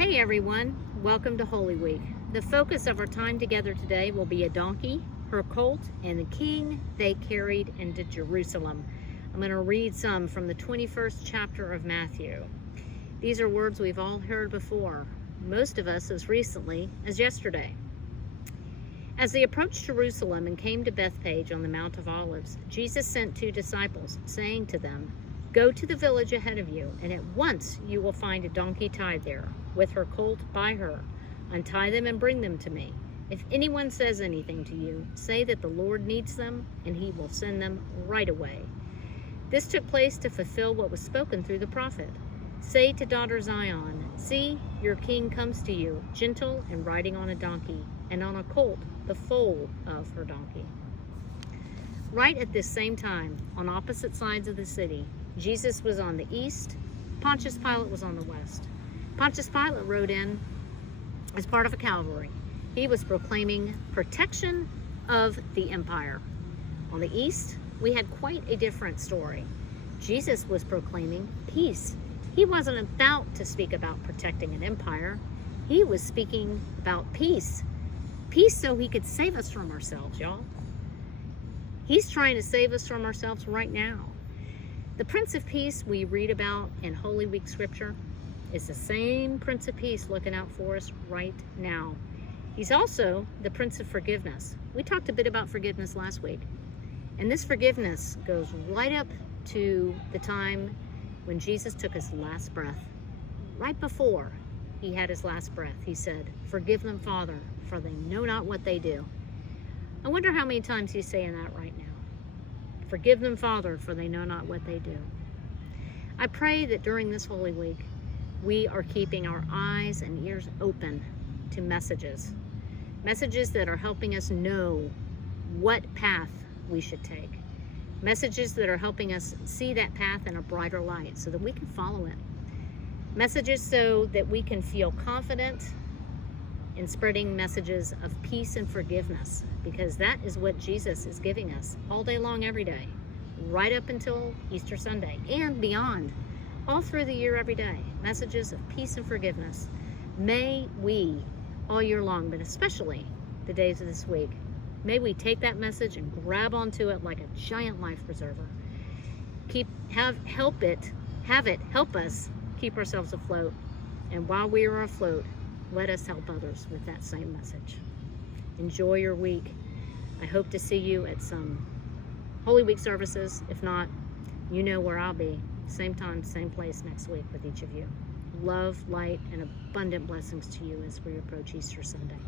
Hey everyone, welcome to Holy Week. The focus of our time together today will be a donkey, her colt, and the king they carried into Jerusalem. I'm going to read some from the 21st chapter of Matthew. These are words we've all heard before, most of us as recently as yesterday. As they approached Jerusalem and came to Bethphage on the Mount of Olives, Jesus sent 2 disciples, saying to them, "Go to the village ahead of you, and at once you will find a donkey tied there, with her colt by her. Untie them and bring them to me. If anyone says anything to you, say that the Lord needs them, and he will send them right away." This took place to fulfill what was spoken through the prophet. "Say to daughter Zion, see, your king comes to you, gentle and riding on a donkey, and on a colt, the foal of her donkey." Right at this same time, on opposite sides of the city, Jesus was on the east, Pontius Pilate was on the west. Pontius Pilate rode in as part of a cavalry. He was proclaiming protection of the empire. On the east, we had quite a different story. Jesus was proclaiming peace. He wasn't about to speak about protecting an empire. He was speaking about peace. Peace so he could save us from ourselves, y'all. He's trying to save us from ourselves right now. The Prince of Peace we read about in Holy Week scripture is the same Prince of Peace looking out for us right now. He's also the Prince of Forgiveness. We talked a bit about forgiveness last week. And this forgiveness goes right up to the time when Jesus took his last breath. Right before he had his last breath, he said, "Forgive them, Father, for they know not what they do." I wonder how many times he's saying that right now. Forgive them, Father, for they know not what they do. I pray that during this Holy Week, we are keeping our eyes and ears open to messages that are helping us know what path we should take. Messages that are helping us see that path in a brighter light so that we can follow it. Messages so that we can feel confident in spreading messages of peace and forgiveness, because that is what Jesus is giving us all day long, every day, right up until Easter Sunday and beyond, all through the year, every day. Messages of peace and forgiveness. May we, all year long, but especially the days of this week, may we take that message and grab onto it like a giant life preserver. Have it help us keep ourselves afloat. And while we are afloat, let us help others with that same message. Enjoy your week. I hope to see you at some Holy Week services. If not, you know where I'll be. Same time, same place next week with each of you. Love, light, and abundant blessings to you as we approach Easter Sunday.